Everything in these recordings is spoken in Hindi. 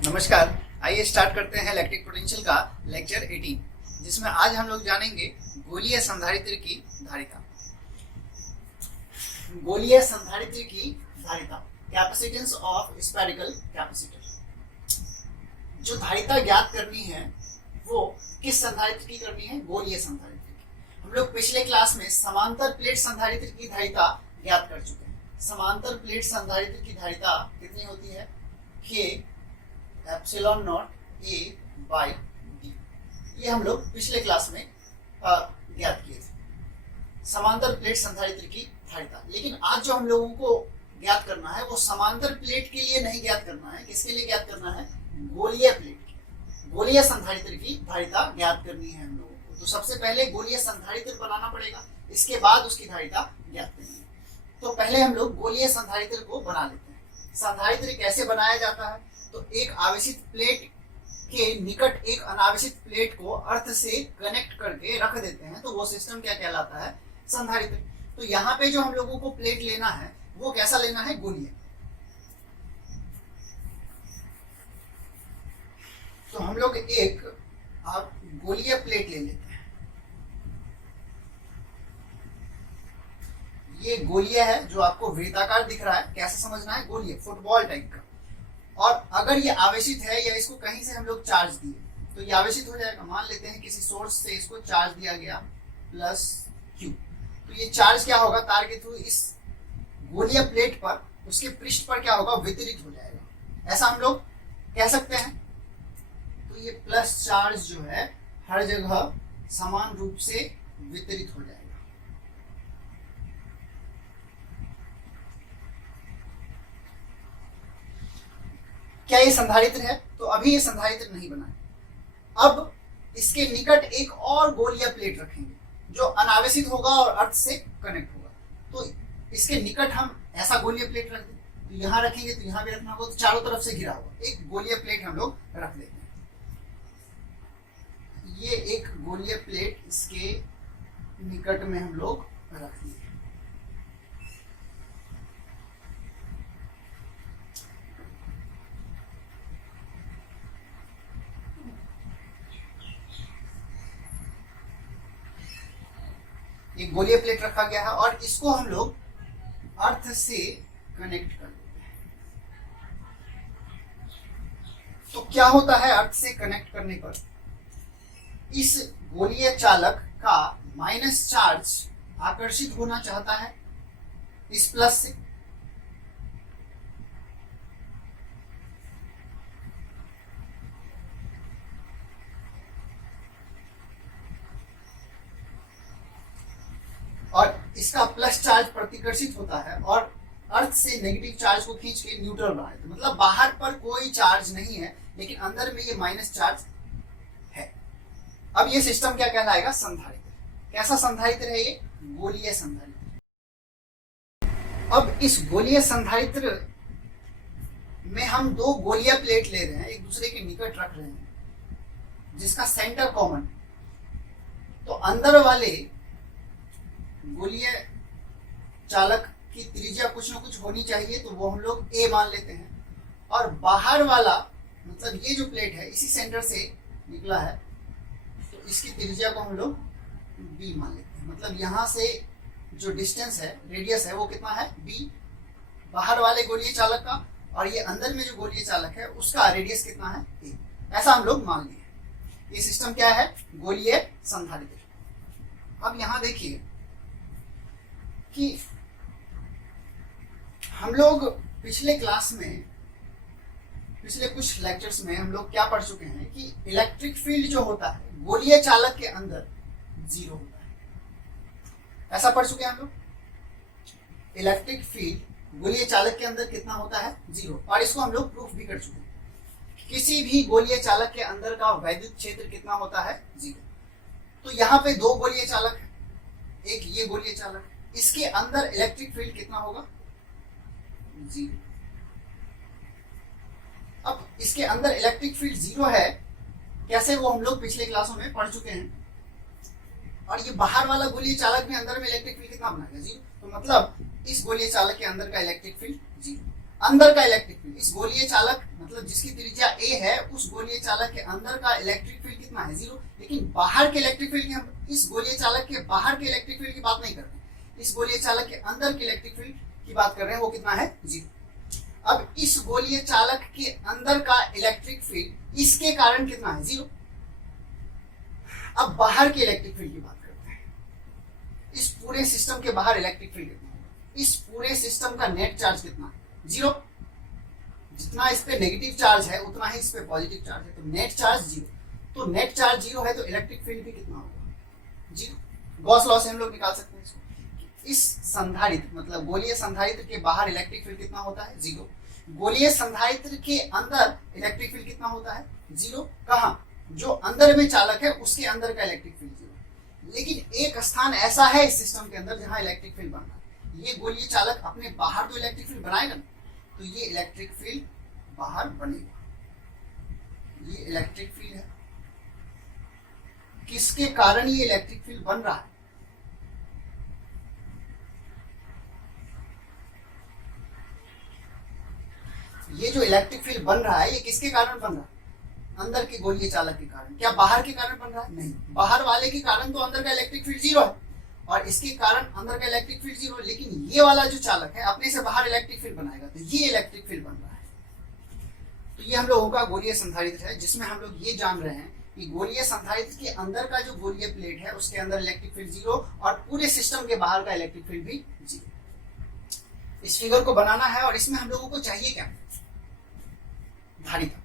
नमस्कार। आइए स्टार्ट करते हैं इलेक्ट्रिक पोटेंशियल का लेक्चर 18, जिसमें आज हम लोग जानेंगे गोलीय संधारित्र की धारिता। गोलीय संधारित्र की धारिता, कैपेसिटेंस ऑफ स्फेरिकल कैपेसिटर। जो धारिता ज्ञात करनी है वो किस संधारित्र की करनी है? गोलीय संधारित्र की। हम लोग पिछले क्लास में समांतर प्लेट संधारित्र की धारिता ज्ञात कर चुके हैं। समांतर प्लेट संधारित्र की धारिता कितनी होती है? K epsilon naught A by D. ये हम लोग पिछले क्लास में ज्ञात किए थे, समांतर प्लेट संधारित्र की धारिता। लेकिन आज जो हम लोगों को ज्ञात करना है वो समांतर प्लेट के लिए नहीं ज्ञात करना है। किसके लिए ज्ञात करना है? गोलीय प्लेट की, गोलीय संधारित्र की धारिता ज्ञात करनी है हम लोगों को। तो सबसे पहले गोलीय संधारित्र बनाना पड़ेगा, इसके बाद उसकी धारिता ज्ञात करनी है। तो पहले हम लोग गोलीय संधारित्र को बना लेते हैं। संधारित्र कैसे बनाया जाता है? तो एक आवेशित प्लेट के निकट एक अनावेशित प्लेट को अर्थ से कनेक्ट करके रख देते हैं, तो वो सिस्टम क्या कहलाता है? संधारित्र। तो यहाँ पे जो हम लोगों को प्लेट लेना है वो कैसा लेना है? गोलीय। तो हम लोग एक गोलीय प्लेट ले लेते हैं। ये गोलीय है जो आपको वृत्ताकार दिख रहा है। कैसे समझना है? गोलीय, फुटबॉल टाइप का। और अगर ये आवेशित है या इसको कहीं से हम लोग चार्ज दिए तो ये आवेशित हो जाएगा। मान लेते हैं किसी सोर्स से इसको चार्ज दिया गया प्लस Q, तो ये चार्ज क्या होगा? तार के थ्रू इस गोलीय प्लेट पर, उसके पृष्ठ पर क्या होगा? वितरित हो जाएगा। ऐसा हम लोग कह सकते हैं। तो ये प्लस चार्ज जो है हर जगह समान रूप से वितरित हो जाएगा। क्या ये संधारित्र है? तो अभी ये संधारित्र नहीं बना है। अब इसके निकट एक और गोलीय प्लेट रखेंगे जो अनावेशित होगा और अर्थ से कनेक्ट होगा। तो इसके निकट हम ऐसा गोलीय प्लेट रख दें, तो यहाँ रखेंगे तो यहाँ भी रखना होगा, तो चारों तरफ से घिरा होगा एक गोलीय प्लेट हम लोग रख देते हैं। ये एक गोलीय प्लेट इसके निकट में हम लोग रख दिए। एक गोलीय प्लेट रखा गया है और इसको हम लोग अर्थ से कनेक्ट कर देते हैं। तो क्या होता है अर्थ से कनेक्ट करने पर? इस गोलीय चालक का माइनस चार्ज आकर्षित होना चाहता है इस प्लस से, और इसका प्लस चार्ज प्रतिकर्षित होता है और अर्थ से नेगेटिव चार्ज को खींच के न्यूट्रल बना देता है। मतलब बाहर पर कोई चार्ज नहीं है लेकिन अंदर में ये माइनस चार्ज है। अब ये सिस्टम क्या कहलाएगा? संधारित्र। कैसा संधारित्र है ये? गोलीय संधारित्र। अब इस गोलीय संधारित्र में हम दो गोलीय प्लेट ले रहे हैं, एक दूसरे के निकट रख रहे हैं, जिसका सेंटर कॉमन। तो अंदर वाले गोलीय चालक की त्रिज्या कुछ न कुछ होनी चाहिए, तो वो हम लोग A मान लेते हैं। और बाहर वाला मतलब ये जो प्लेट है इसी सेंटर से निकला है, तो इसकी त्रिज्या को हम लोग B मान लेते हैं। मतलब यहाँ से जो डिस्टेंस है, रेडियस है, वो कितना है? B। बाहर वाले गोलीय चालक का और ये अंदर में जो गोलीय चालक है उसका रेडियस कितना है? A। ऐसा हम लोग मान लिए। ये सिस्टम क्या है? गोलीय संधारित्र। अब यहाँ देखिए कि हम लोग पिछले क्लास में, पिछले कुछ लेक्चर्स में हम लोग क्या पढ़ चुके हैं कि इलेक्ट्रिक फील्ड जो होता है गोलीय चालक के अंदर 0 होता है। ऐसा पढ़ चुके हैं हम लोग। इलेक्ट्रिक फील्ड गोलीय चालक के अंदर कितना होता है? 0। और इसको हम लोग प्रूफ भी कर चुके हैं। किसी भी गोलीय चालक के अंदर का वैद्युत क्षेत्र कितना होता है? 0। तो यहाँ पे दो गोलीय चालक है, एक ये गोलीय चालक, इसके अंदर इलेक्ट्रिक फील्ड कितना होगा? 0। अब इसके अंदर इलेक्ट्रिक फील्ड 0 है, कैसे? वो हम लोग पिछले क्लासों में पढ़ चुके हैं। और ये बाहर वाला गोलीय चालक में अंदर में इलेक्ट्रिक फील्ड कितना बनाएगा? 0। तो मतलब इस गोलीय चालक के अंदर का इलेक्ट्रिक फील्ड 0। अंदर का इलेक्ट्रिक फील्ड, इस गोलीय चालक मतलब जिसकी त्रिज्या a है, उस गोलीय चालक के अंदर का इलेक्ट्रिक फील्ड कितना है? 0। लेकिन बाहर के इलेक्ट्रिक फील्ड की, हम इस गोलीय चालक के बाहर के इलेक्ट्रिक फील्ड की बात नहीं कर रहे हैं, इस गोलीय चालक के अंदर के इलेक्ट्रिक फील्ड की बात कर रहे हैं। वो कितना है? 0। अब इस गोलीय चालक के अंदर का इलेक्ट्रिक फील्ड इसके कारण कितना है? 0। अब बाहर के इलेक्ट्रिक फील्ड की बात करते हैं। इस पूरे सिस्टम के बाहर इलेक्ट्रिक फील्ड कितना है? इस पूरे सिस्टम का नेट चार्ज कितना है? 0। जितना इस पे नेगेटिव चार्ज है उतना ही इस पे पॉजिटिव चार्ज है, तो नेट चार्ज 0। तो नेट चार्ज 0 है तो इलेक्ट्रिक फील्ड भी कितना होगा? 0। गॉस लॉ से हम लोग निकाल सकते हैं इसको। इस संधारित्र मतलब गोलीय संधारित्र के बाहर इलेक्ट्रिक फील्ड कितना होता है? 0। गोलीय संधारित्र के अंदर इलेक्ट्रिक फील्ड कितना होता है? 0। कहाँ? जो अंदर में चालक है उसके अंदर का इलेक्ट्रिक फील्ड 0। लेकिन एक स्थान ऐसा है इस सिस्टम के अंदर जहां इलेक्ट्रिक फील्ड बन रहा है। ये गोलीय चालक अपने बाहर तो इलेक्ट्रिक फील्ड बनाएगा ना, तो ये इलेक्ट्रिक फील्ड बाहर बनेगा। ये इलेक्ट्रिक फील्ड है, किसके कारण ये इलेक्ट्रिक फील्ड बन रहा है? ये जो इलेक्ट्रिक फील्ड बन रहा है ये किसके कारण बन रहा है? अंदर के गोलीय चालक के कारण। क्या बाहर के कारण बन रहा है? नहीं, बाहर वाले के कारण तो अंदर का इलेक्ट्रिक फील्ड 0 है और इसके कारण अंदर का इलेक्ट्रिक फील्ड 0। लेकिन ये वाला जो चालक है अपने से बाहर इलेक्ट्रिक फील्ड बनाएगा, तो ये इलेक्ट्रिक फील्ड बन रहा है। तो ये हम लोगों का गोलीय संधारित्र है, जिसमें हम लोग ये जान रहे हैं कि गोलीय संधारित्र के अंदर का जो गोलीय प्लेट है उसके अंदर इलेक्ट्रिक फील्ड 0 और पूरे सिस्टम के बाहर का इलेक्ट्रिक फील्ड भी 0। इस फिगर को बनाना है और इसमें हम लोगों को चाहिए क्या? धारिता।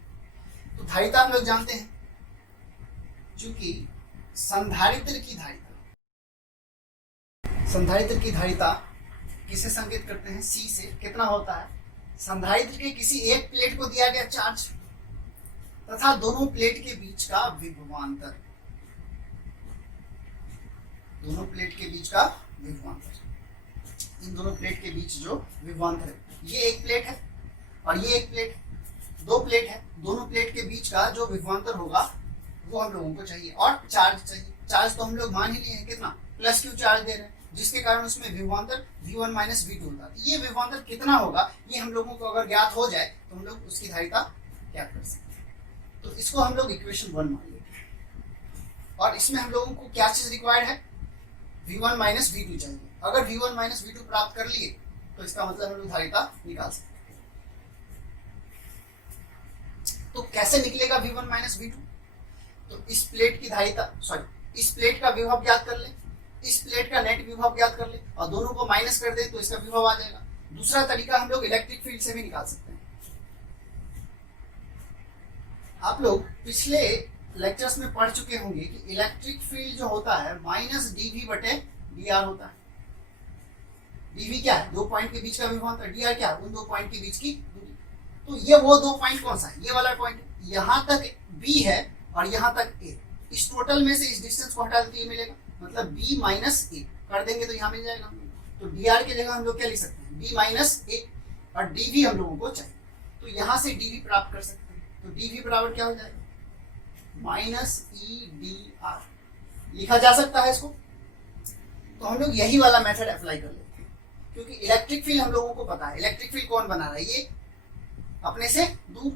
तो धारिता हम लोग जानते हैं, चूंकि संधारित्र की धारिता किसे संकेत करते हैं? C से। कितना होता है? संधारित्र के किसी एक प्लेट को दिया गया चार्ज तथा दोनों प्लेट के बीच का विभवांतर। दोनों प्लेट के बीच का विभवांतर, इन दोनों प्लेट के बीच जो विभवांतर है, ये एक प्लेट है और ये एक प्लेट, 2 प्लेट है। दोनों प्लेट के बीच का जो विभवांतर होगा वो हम लोगों को चाहिए और चार्ज चाहिए। चार्ज तो हम लोग मान ही लिए हैं, कितना? +q चार्ज दे रहे हैं, जिसके कारण उसमें विभवांतर v1 - v2 होता है। ये विभवांतर कितना होगा ये हम लोगों को अगर ज्ञात हो जाए तो हम लोग उसकी धारिता ज्ञात कर सकते हैं। तो इसको हम लोग इक्वेशन 1 मान लेते हैं और इसमें हम लोगों को क्या चीज रिक्वायर्ड है? v1 - v2 चाहिए। अगर v1 - v2 प्राप्त कर लिए तो इसका मतलब हम लोग धारिता निकाल सकते हैं। तो कैसे निकलेगा v1 - v2? तो इस प्लेट की धारिता इस प्लेट का विभव ज्ञात कर ले, इस प्लेट का नेट विभव ज्ञात कर ले और दोनों को माइनस कर दे तो इसका विभव आ जाएगा। दूसरा तरीका हम लोग इलेक्ट्रिक फील्ड से भी निकाल सकते हैं। आप लोग पिछले लेक्चर्स में पढ़ चुके होंगे कि इलेक्ट्रिक फील्ड जो होता है -dv/dr होता है। dv क्या है? 2 पॉइंट के बीच का विभवांतर। dr क्या है? उन 2 पॉइंट के बीच की दूरी। तो ये वो 2 पॉइंट कौन सा है? ये वाला पॉइंट है। यहां तक b है और यहां तक a। इस टोटल में से इस डिस्टेंस को हटा देते मिलेगा, मतलब b - a कर देंगे तो यहाँ मिल जाएगा। तो dr की जगह हम लोग क्या लिख सकते हैं? b - a और dv हम लोगों को चाहिए, तो यहाँ से dv प्राप्त कर सकते हैं। तो dv बराबर क्या हो जाएगा? -edr लिखा जा सकता है इसको। तो हम लोग यही वाला मेथड अप्लाई कर लेते हैं, क्योंकि इलेक्ट्रिक फील्ड हम लोगों को पता है। इलेक्ट्रिक फील्ड कौन बना रहा है? ये अपने से दूर।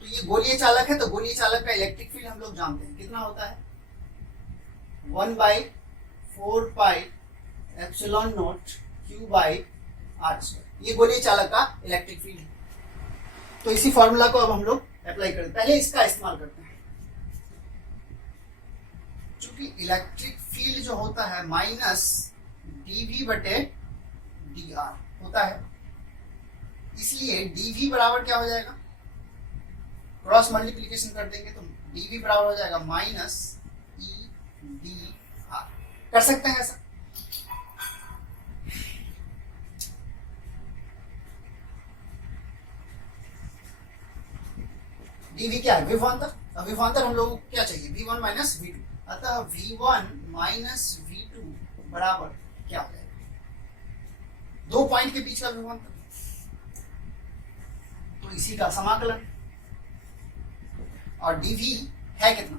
तो ये गोलीय चालक है, तो गोलीय चालक का इलेक्ट्रिक फील्ड हम लोग जानते हैं कितना होता है? 1/4πε0 q/r²। ये गोलीय चालक का इलेक्ट्रिक फील्ड है। तो इसी फॉर्मूला को अब हम लोग अप्लाई करें। पहले इसका इस्तेमाल करते हैं। चूंकि इलेक्ट्रिक फील्ड जो होता है -dv/dr होता है, इसलिए dv बराबर क्या हो जाएगा? क्रॉस मल्टीप्लीकेशन कर देंगे तो dv बराबर हो जाएगा -edr। कर सकते हैं ऐसा? dv क्या है? विभवांतर। अब विभवांतर हम लोगों को क्या चाहिए? v1 - v2। अतः v1 - v2 बराबर क्या हो जाएगा? 2 पॉइंट के बीच का विभवांतर, तो इसी का समाकलन। और dv है कितना?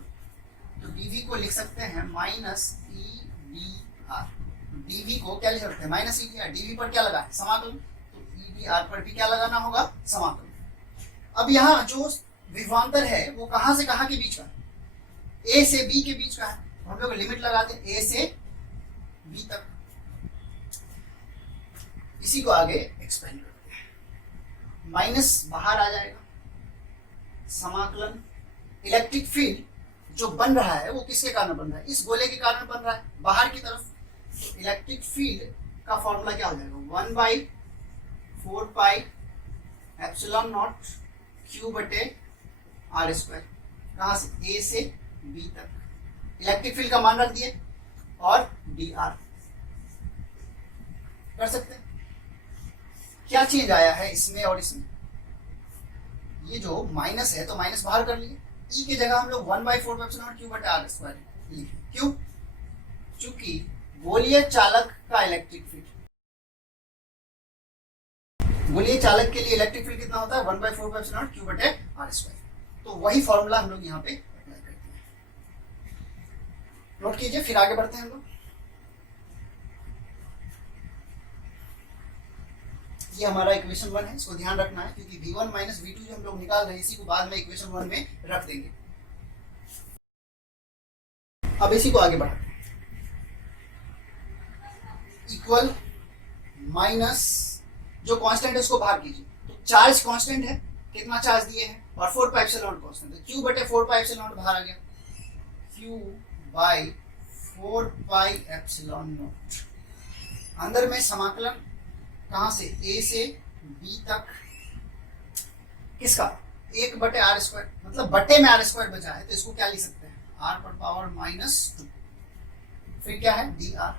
तो dv को लिख सकते हैं -edr। dv को क्या लिख सकते हैं? -edr। dv पर क्या लगा है? समाकलन। तो क्योंकि आर पर भी क्या लगाना होगा, समाकलन। अब यहाँ जो विभवांतर है वो कहां से कहां के बीच का है, ए से बी के बीच का है। हम लोग लिमिट लगाते हैं ए से बी तक, इसी को आगे एक्सपेंड करते हैं। माइनस बाहर आ जाएगा, समाकलन इलेक्ट्रिक फील्ड जो बन रहा है वो किसके कारण बन रहा है, इस गोले के कारण बन रहा है बाहर की तरफ। तो इलेक्ट्रिक फील्ड का फॉर्मूला क्या हो जाएगा, 1/4 एप्सिलॉन नॉट क्यू बटे आर स्क्वायर। कहां से, ए से बी तक। इलेक्ट्रिक फील्ड का मान रख दिए और डी आर कर सकते हैं। क्या चेंज आया है इसमें और इसमें, ये जो माइनस है तो माइनस बाहर कर लिए, ई की जगह हम लोग 1/4 एप्सिलॉन क्यू बटे आर स्क्वायर लिखे। क्यों, चूंकि गोलीय चालक का इलेक्ट्रिक फील्ड, गोलीय चालक के लिए इलेक्ट्रिक फील्ड कितना होता है, 1/4 एप्सिलॉन क्यू बटे आर स्क्वायर। तो वही फॉर्मूला हम लोग यहाँ पे अप्लाई करते हैं, नोट कीजिए। फिर आगे बढ़ते हैं हम लोग। ये हमारा इक्वेशन 1 है, इसको ध्यान रखना है क्योंकि v1 माइनस v2 जो हम लोग निकाल रहे हैं इसी को बाद में इक्वेशन 1 में रख देंगे। अब इसी को आगे बढ़ाते हैं, इक्वल माइनस जो कांस्टेंट है उसको बाहर कीजिए। तो चार्ज कांस्टेंट है, कितना चार्ज दिए हैं, और 4 पाई एप्सिलॉन कांस्टेंट है, q बटे 4 पाई एप्सिलॉन बाहर आ गया, q by 4 pi epsilon not. अंदर में समाकलन कहां से, ए से बी तक, किसका, 1 बटे आर स्क्वायर, मतलब बटे में आर स्क्वायर बचा है तो इसको क्या लिख सकते हैं, आर पर पावर -2। फिर क्या है, डी आर।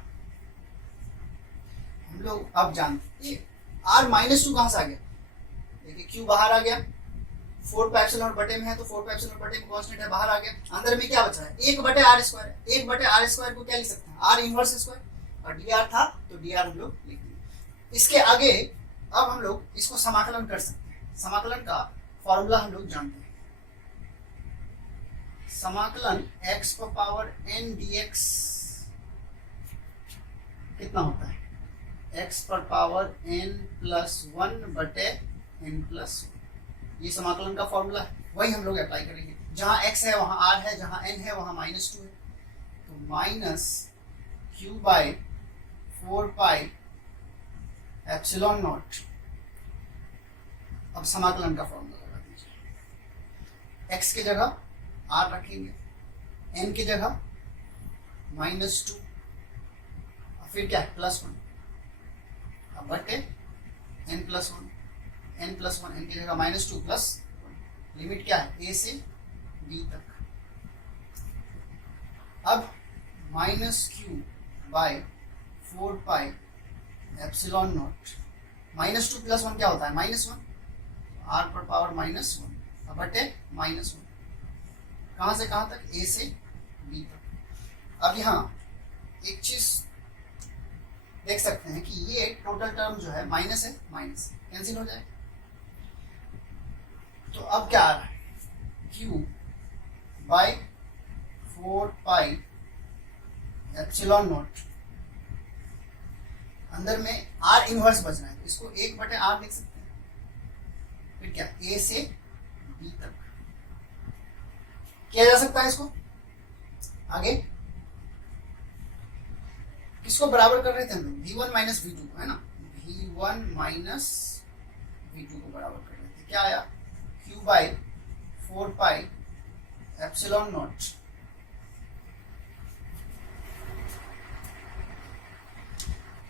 हम लोग अब जानते हैं आर -2 कहां से आ गया, देखिए क्यू बाहर आ गया, 4 पाई एप्सिलॉन बटे में है तो 4 पाई एप्सिलॉन बटे में कांस्टेंट है, बाहर आ गया। अंदर में क्या बचा है, 1 बटे आर स्क्वायर। 1 बटे आर स्क्वायर को क्या लिख सकते हैं, आर इनवर्स स्क्वायर, और डी आर था तो डी आर हम लोग लिख दिए। इसके आगे अब हम लोग इसको समाकलन कर सकते हैं। समाकलन का फॉर्मूला हम लोग जानते हैं, समाकलन x पर पावर n dx कितना होता है, x पर पावर n प्लस 1 बटे n प्लस 1। ये समाकलन का फॉर्मूला है, वही हम लोग अप्लाई करेंगे। जहां x है वहां r है, जहां n है वहां -2 है, तो minus q by 4 pi epsilon not. अब समाकलन का फॉर्मूला लगा दीजिए, x की जगह r रखेंगे, n की जगह -2, फिर क्या है +1, अब बटे n plus 1, n plus 1, n की जगह -2 प्लस 1। लिमिट क्या है, a से b तक। अब -q by 4 pi epsilon not, -2 plus 1 क्या होता है, -1, आर पर पावर -1, अब बटे -1। कहां से कहां तक, ए से बी तक। अब यहाँ एक चीज देख सकते हैं कि ये टोटल टर्म जो है माइनस है, माइनस कैंसिल हो जाएगा। तो अब क्या आ रहा है, q by 4 pi epsilon not, अंदर में r इनवर्स बचना है तो इसको 1 बटे r लिख सकते हैं। फिर क्या, a से b तक किया जा सकता है। इसको आगे किसको बराबर कर रहे थे हम लोग, v1 माइनस v2 है ना, v1 माइनस v2 को बराबर कर रहे थे। क्या आया, q by 4 pi epsilon not,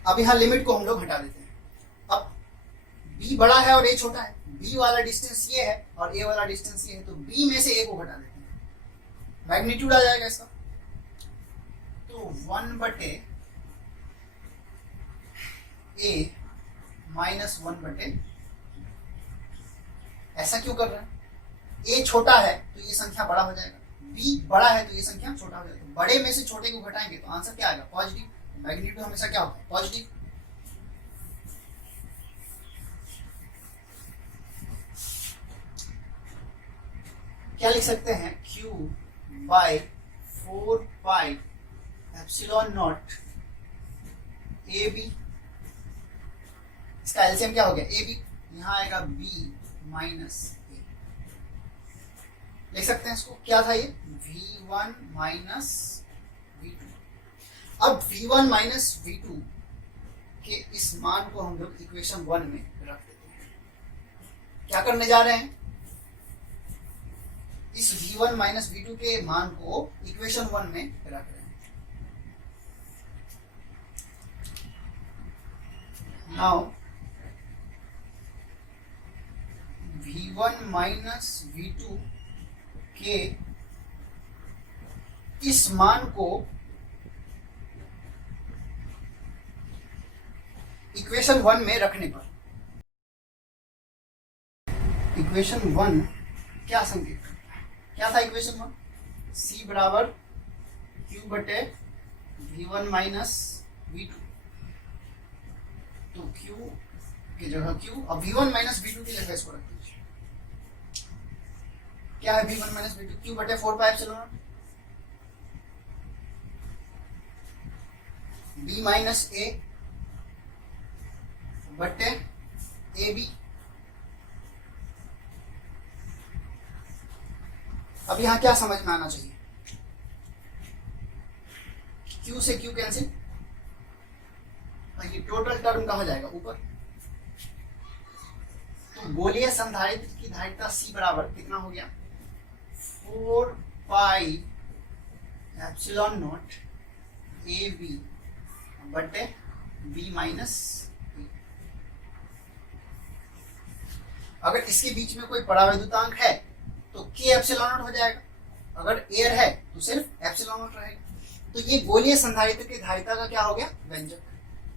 अब यहाँ लिमिट को हम लोग हटा देते हैं। अब b बड़ा है और a छोटा है, b वाला डिस्टेंस ये है और a वाला डिस्टेंस ये है, तो b में से a को हटा देते हैं, मैग्नीट्यूड आ जाएगा इसका। तो 1 बटे a माइनस 1 बटे, ऐसा क्यों कर रहे हैं, a छोटा है तो ये संख्या बड़ा हो जाएगा, b बड़ा है तो ये संख्या छोटा हो जाएगा। तो बड़े में से छोटे को घटाएंगे तो आंसर क्या आएगा, पॉजिटिव। मैग्नीट्यूड हमेशा क्या होता है, पॉजिटिव। क्या लिख सकते हैं, q by 4 pi epsilon naught A B. इसका एलसीएम क्या हो गया, ए बी, यहाँ आएगा बी माइनस ए, लिख सकते हैं इसको, क्या था ये V1 माइनस V2। अब V1 माइनस V2 के इस मान को हम लोग इक्वेशन 1 में रख देते हैं। क्या करने जा रहे हैं, इस V1 माइनस V2 के मान को इक्वेशन 1 में रख रहे हैं। नाउ V1 माइनस V2 के इस मान को इक्वेशन 1 में रखने पर, इक्वेशन 1 क्या संकेत करता है, क्या था इक्वेशन 1, C बराबर Q बटे V1 माइनस V2, तो Q की जगह Q, अब V1 माइनस V2 की जगह इसको रख दीजिए, क्या है V1 माइनस V2, Q बटे 4 pi epsilon not, B minus A बटे ए बी। अब यहां क्या समझ में आना चाहिए, Q से Q कैंसिल, ये टोटल टर्म कहा जाएगा ऊपर, तो गोलीय संधारित्र की धारिता C बराबर कितना हो गया 4 pi epsilon naught A B बटे बी माइनस। अगर इसके बीच में कोई परावैद्युतांक है तो के एप्सिलॉन नॉट हो जाएगा, अगर एयर है तो सिर्फ एप्सिलॉन नॉट रहेगा। तो ये गोलीय संधारित्र की धारिता का क्या हो गया व्यंजक,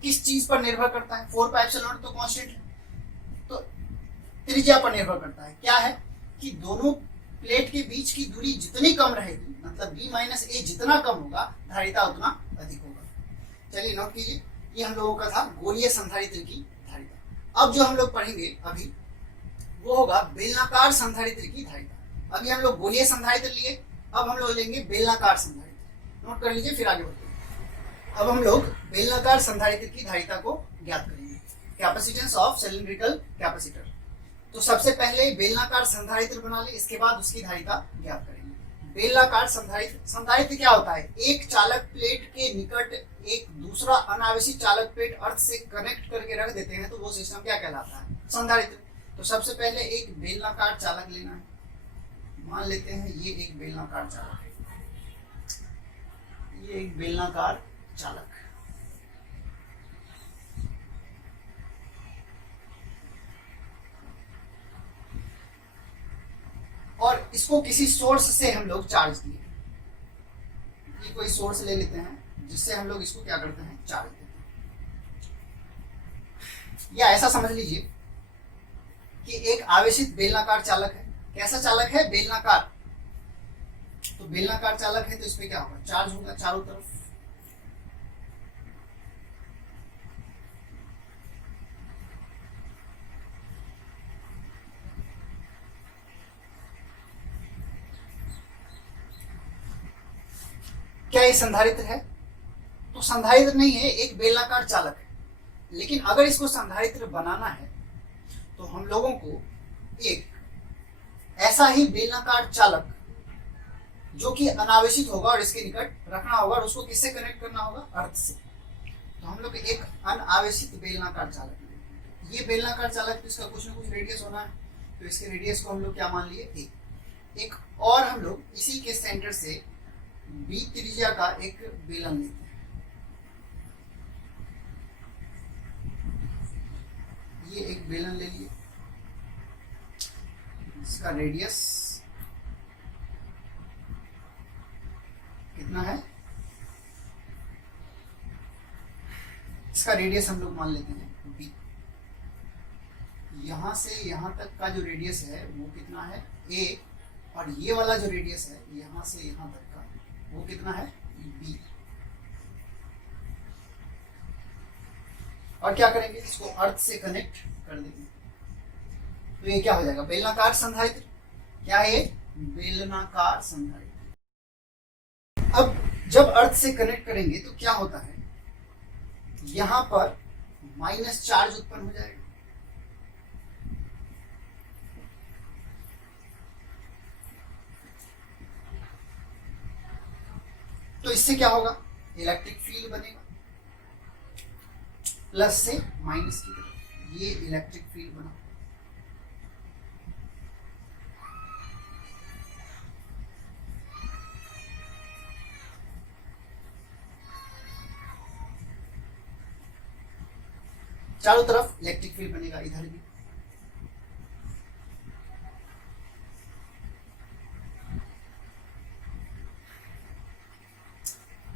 किस चीज पर निर्भर करता है, 4 पाई एप्सिलॉन नॉट तो कांस्टेंट है, तो त्रिज्या पर निर्भर करता है, क्या है कि दोनों प्लेट के बीच की दूरी जितनी कम रहेगी, मतलब b माइनस ए जितना कम होगा धारिता उतना अधिक होगा। चलिए नोट कीजिए, ये हम लोगों का था गोलीय संधारित्र की धारिता। अब जो हम लोग पढ़ेंगे अभी वो होगा बेलनाकार संधारित्र की धारिता। अभी हम लोग गोलीय संधारित्र लिए, अब हम लोग लेंगे बेलनाकार संधारित्र, नोट कर लीजिए फिर आगे बढ़ते हैं। अब हम लोग बेलनाकार संधारित्र की धारिता को ज्ञात करेंगे, कैपेसिटेंस ऑफ सिलिंड्रिकल कैपेसिटर। तो सबसे पहले बेलनाकार संधारित्र बना ले, इसके बाद उसकी धारिता ज्ञात करेंगे। बेलनाकार संधारित्र, संधारित्र क्या होता है, एक चालक प्लेट के निकट एक दूसरा अनावेशित चालक प्लेट अर्थ से कनेक्ट करके रख देते हैं, तो वो सिस्टम क्या कहलाता है, संधारित्र। तो सबसे पहले एक बेलनाकार चालक लेना है, मान लेते हैं ये एक बेलनाकार चालक है, ये एक बेलनाकार चालक, और इसको किसी सोर्स से हम लोग चार्ज किए, ये कोई सोर्स ले लेते हैं जिससे हम लोग इसको क्या करते हैं चार्ज देते हैं। या ऐसा समझ लीजिए कि एक आवेशित बेलनाकार चालक है, कैसा चालक है बेलनाकार, तो बेलनाकार चालक है तो इस पे क्या होगा चार्ज होगा चारों तरफ। क्या ये संधारित्र है, तो संधारित्र नहीं है, एक बेलनाकार चालक है। लेकिन अगर इसको संधारित्र बनाना है तो हम लोगों को एक ऐसा ही बेलनाकार चालक जो कि अनावेशित होगा और इसके निकट रखना होगा, और उसको किससे कनेक्ट करना होगा, अर्थ से। तो हम लोग एक अनावेशित बेलनाकार चालक, ये बेलनाकार चालक तो इसका कुछ ना कुछ रेडियस होना है, तो इसके रेडियस को हम लोग क्या मान लिए एक और हम लोग इसी के सेंटर से बी त्रिज्या का एक बेलन लेते हैं, ये एक बेलन ले लिए, इसका रेडियस कितना है, इसका रेडियस हम लोग मान लेते हैं बी। यहां से यहां तक का जो रेडियस है वो कितना है ए, और ये वाला जो रेडियस है यहां से यहां तक का वो कितना है बी। और क्या करेंगे, इसको अर्थ से कनेक्ट कर देंगे, तो ये क्या हो जाएगा बेलनाकार संधारित्र। क्या है ये बेलनाकार संधारित्र। अब जब अर्थ से कनेक्ट करेंगे तो क्या होता है, यहां पर माइनस चार्ज उत्पन्न हो जाएगा, इससे क्या होगा, इलेक्ट्रिक फील्ड बनेगा प्लस से माइनस की तरफ, ये इलेक्ट्रिक फील्ड बना। चारों तरफ इलेक्ट्रिक फील्ड बनेगा, इधर भी।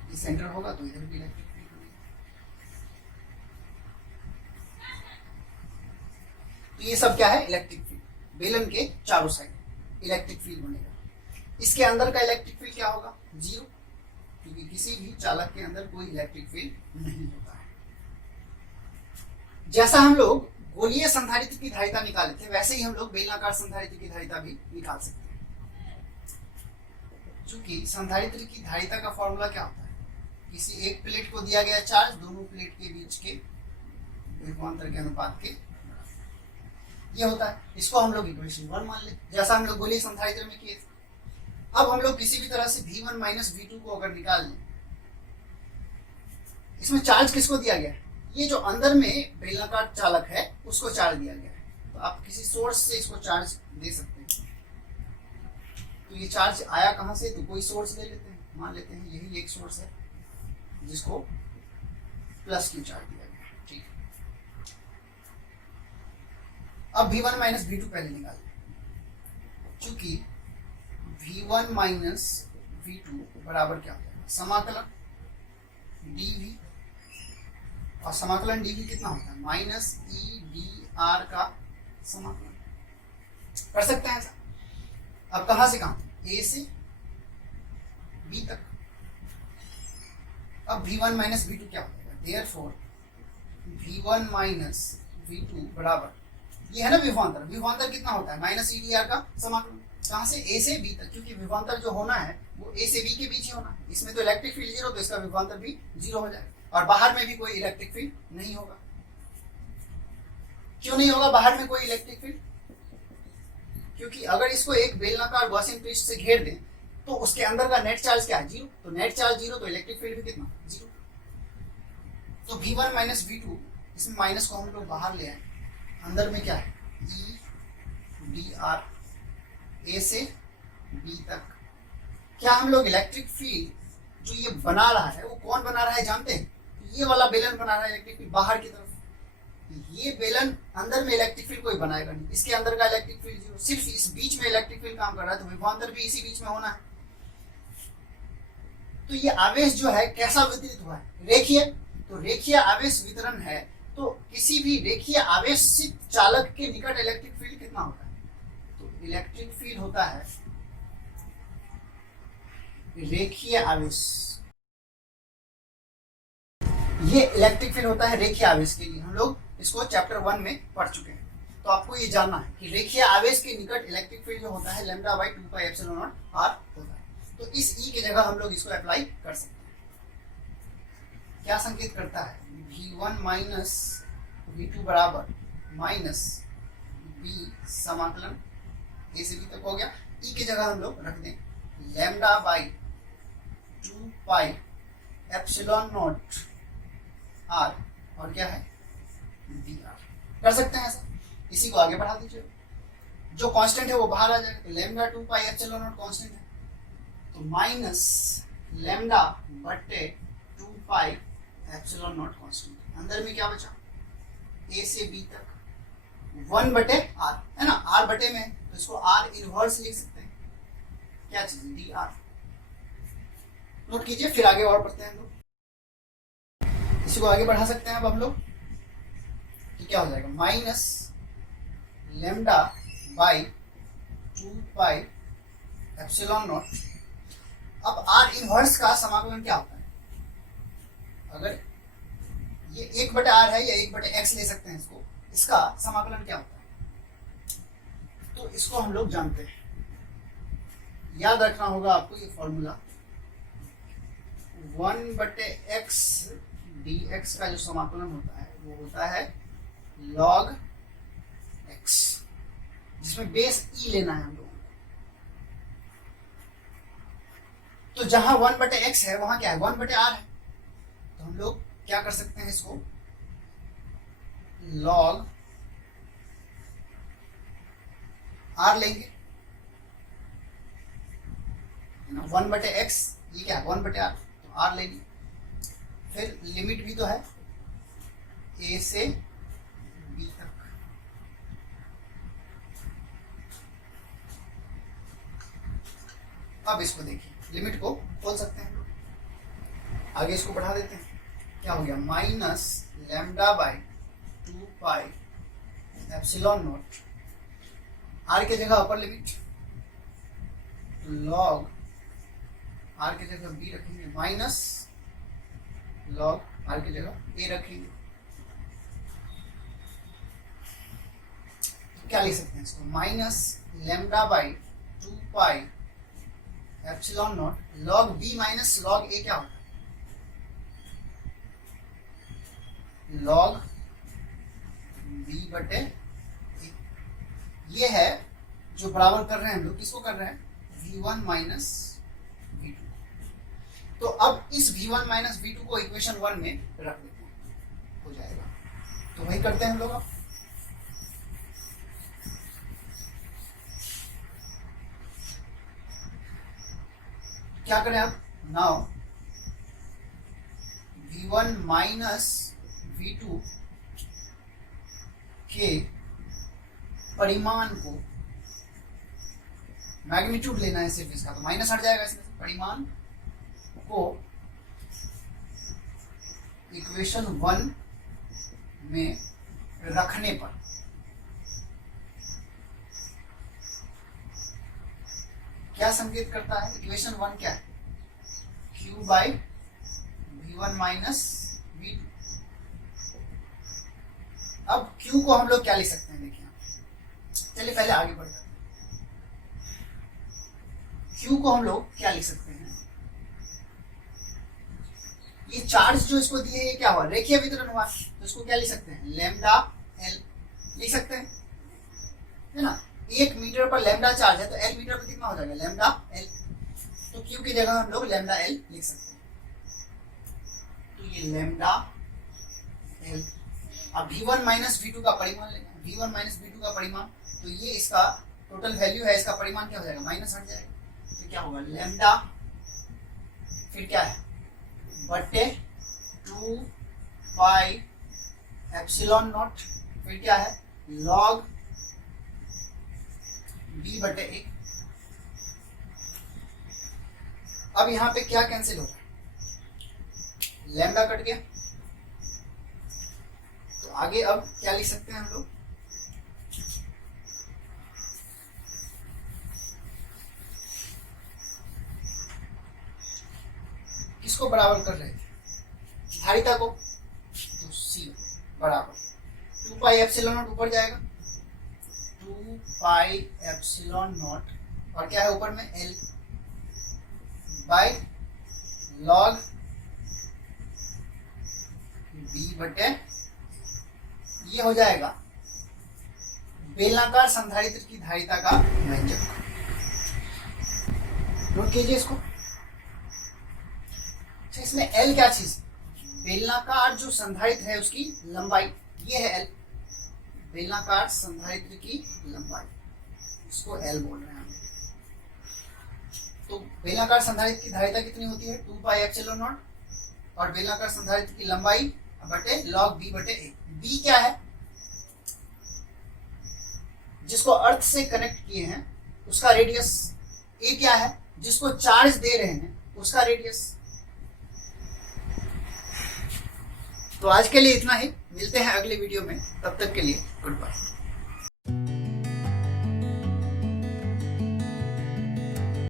ये सेंटर होगा तो इधर भी इलेक्ट्रिक फील्ड बनेगा। तो ये सब क्या है, इलेक्ट्रिक फील्ड। बेलन के चारों साइड इलेक्ट्रिक फील्ड बनेगा। इसके अंदर का इलेक्ट्रिक फील्ड क्या होगा, जीरो, क्योंकि किसी भी चालक के अंदर कोई इलेक्ट्रिक फील्ड नहीं होता है। जैसा हम लोग गोलीय संधारित्र की धारिता निकाले थे, वैसे ही हम लोग बेलनाकार संधारित्र की धारिता भी निकाल सकते हैं। चूंकि संधारित्र की धारिता का फॉर्मूला क्या होता है, किसी एक प्लेट को दिया गया चार्ज दोनों प्लेट के बीच के विभवांतर के अनुपात के ये होता है। इसको हम लोग इक्वेशन 1 मान ले, जैसा हम लोग गोलीय संधारित्र में किए थे। अब हम लोग किसी भी तरह से V1 माइनस V2 को अगर निकाल लें, इसमें चार्ज किसको दिया गया है, ये जो अंदर में बेलनाकार चालक है उसको चार्ज दिया गया है। तो आप किसी सोर्स से इसको चार्ज दे सकते हैं। तो ये चार्ज आया कहां से, तो कोई सोर्स ले लेते हैं, मान लेते हैं यही एक सोर्स है जिसको प्लस क्यू चार्ज दिया गया है। ठीक है, अब V1 माइनस V2 पहले निकाल लें। चूंकि V1 माइनस V2 बराबर क्या हो जाएगा, समाकलन dV, और समाकलन dV कितना होता है, माइनस ई डी आर का समाकलन। कर सकते हैं ऐसा। अब कहां से कहां, A से B तक। अब V1 माइनस V2 क्या हो जाएगा, देयरफॉर V1 माइनस V2 बराबर, ये है ना विभवांतर, विभवांतर कितना होता है, माइनस ई डी आर का समाकलन। कहां से, A से B तक, क्योंकि विभवांतर जो होना है वो A से B के बीच ही होना है। इसमें तो इलेक्ट्रिक फील्ड जीरो, तो इसका विभवांतर भी जीरो हो जाएगा, और बाहर में भी कोई इलेक्ट्रिक फील्ड नहीं होगा। क्यों नहीं होगा बाहर में कोई इलेक्ट्रिक फील्ड, क्योंकि अगर इसको एक बेलनाकार गॉसियन पृष्ठ से घेर दें तो उसके अंदर का नेट चार्ज क्या है, जीरो। तो नेट चार्ज जीरो, तो इलेक्ट्रिक फील्ड भी कितना, जीरो। तो V1 माइनस V2, इसमें माइनस को हम लोग बाहर ले आए, अंदर में क्या है, ई डी आर, ए से बी तक। क्या हम लोग इलेक्ट्रिक फील्ड जो ये बना रहा है वो कौन बना रहा है जानते हैं, ये वाला बेलन बना रहा है इलेक्ट्रिक फील्ड बाहर की तरफ। ये बेलन अंदर में इलेक्ट्रिक फील्ड कोई बनाएगा नहीं, इसके अंदर का इलेक्ट्रिक फील्ड जीरो, सिर्फ इस बीच में इलेक्ट्रिक फील्ड काम कर रहा है, तो विभवांतर भी इसी बीच में होना है। तो ये आवेश जो है कैसा वितरित हुआ है, रेखीय। तो रेखीय आवेश वितरण है, तो किसी भी रेखीय आवेशित चालक के निकट इलेक्ट्रिक फील्ड कितना होता है, तो इलेक्ट्रिक फील्ड होता है रेखीय आवेश। ये इलेक्ट्रिक फील्ड होता है रेखीय आवेश के लिए, हम लोग इसको चैप्टर 1 में पढ़ चुके हैं। तो आपको ये जानना है कि रेखीय आवेश के निकट इलेक्ट्रिक फील्ड जो होता है lambda by 2 pi epsilon naught R होता है। तो इस ई की जगह हम लोग इसको अप्लाई कर सकते हैं। क्या संकेत करता है, V1 माइनस V2 बराबर माइनस बी समाकलन ए से बी तक हो गया। ई की जगह हम लोग रख दें lambda by 2 pi epsilon naught R, और क्या है, बी आर। कर सकते हैं ऐसा, इसी को आगे बढ़ा दीजिए, जो कांस्टेंट है वो बाहर आ जाएगा। तो lambda 2 pi epsilon not constant है, तो माइनस लैम्डा बटे 2 पाई एप्सिलॉन नॉट कांस्टेंट। अंदर में क्या बचा, ए से बी तक 1 बटे आर है ना, आर बटे में, तो इसको आर इनवर्स लिख सकते हैं। क्या चीज, डी आर। नोट कीजिए, फिर आगे और पढ़ते हैं हम लोग, इसी को आगे बढ़ा सकते हैं अब हम लोग। तो क्या हो जाएगा, minus lambda by 2 pi epsilon not. अब आर इनवर्स का समाकलन क्या होता है, अगर ये 1 बटे आर है या 1 बटे एक्स ले सकते हैं इसको, इसका समाकलन क्या होता है, तो इसको हम लोग जानते हैं। याद रखना होगा आपको ये फॉर्मूला, 1 बटे एक्स dx का जो समाकलन होता है वो होता है log x, जिसमें बेस ई लेना है हम लोगों को। तो जहां 1/x है वहां क्या है, 1/r है। तो हम लोग क्या कर सकते हैं, इसको log r लेंगे, 1/x, ये क्या है 1/r, तो r लेंगे। फिर लिमिट भी तो है a से b तक। अब इसको देखिए, लिमिट को खोल सकते हैं, आगे इसको बढ़ा देते हैं, क्या हो गया, minus lambda by 2 epsilon naught, R की जगह अपर लिमिट, लॉग आर की जगह बी रखेंगे, माइनस लॉग आर की जगह ए रखेंगे। तो क्या लिख सकते हैं इसको, minus lambda by 2 epsilon not log B minus log A क्या होता है, लॉग बी बटे ए। ये है जो बराबर कर रहे हैं हम लोग, किसको कर रहे हैं, v1 माइनस v2। तो अब इस v1 माइनस v2 को इक्वेशन 1 में रख देते हैं, हो जाएगा। तो वही करते हैं हम लोग। अब क्या करें, अब नाउ v1 माइनस v2 के परिमाण को, मैग्नीट्यूड लेना है सिर्फ इसका, तो माइनस हट जाएगा इसमें, परिमाण को इक्वेशन 1 में रखने पर क्या संकेत करता है, इक्वेशन 1 क्या है, q by v1 minus v2। अब q को हम लोग क्या लिख सकते हैं, देखिए चलिए पहले आगे बढ़ते हैं। q को हम लोग क्या लिख सकते हैं, ये चार्ज जो इसको दिए ये क्या हुआ, रेखीय वितरण हुआ, तो इसको क्या लिख सकते हैं, लैम्डा एल लिख सकते हैं, है ना। 1 मीटर पर लैम्डा चार्ज है तो एल मीटर पर कितना हो जाएगा, लैम्डा एल। तो q की जगह हम लोग लैम्डा एल लिख सकते हैं। तो ये लैम्डा एल। अब v1 माइनस v2 का परिमाण लेना, v1 माइनस v2 का परिमाण, तो ये इसका टोटल वैल्यू है, इसका परिमाण क्या हो जाएगा, माइनस हट जाएगा, तो क्या होगा, लैम्डा फिर क्या है बटे 2 एप्सिलॉन नॉट, फिर क्या है लॉग b बटे ए। अब यहां पे क्या कैंसिल होगा, लैम्डा कट गया, तो आगे अब क्या लिख सकते हैं हम लोग, किसको बराबर कर रहे थे, धारिता को, तो C बराबर 2 एप्सिलॉन नॉट ऊपर जाएगा, 2 एप्सिलॉन नॉट, और क्या है ऊपर में L बाय लॉग B बटे, ये हो जाएगा बेलनाकार संधारित्र की धारिता का व्यंजक। नोट कीजिए इसको। अच्छा, इसमें L क्या चीज, बेलनाकार जो संधारित्र है उसकी लंबाई, ये है L, बेलनाकार संधारित्र की लंबाई, इसको L बोल रहे हैं हम। तो बेलनाकार संधारित्र की धारिता कितनी होती है, 2 एप्सिलॉन नॉट, और बेलनाकार संधारित्र की लंबाई बटे लॉग B बटे ए। B क्या है, जिसको अर्थ से कनेक्ट किए हैं उसका रेडियस, ए क्या है, जिसको चार्ज दे रहे हैं उसका रेडियस। तो आज के लिए इतना ही, मिलते हैं अगले वीडियो में, तब तक के लिए गुड बाय।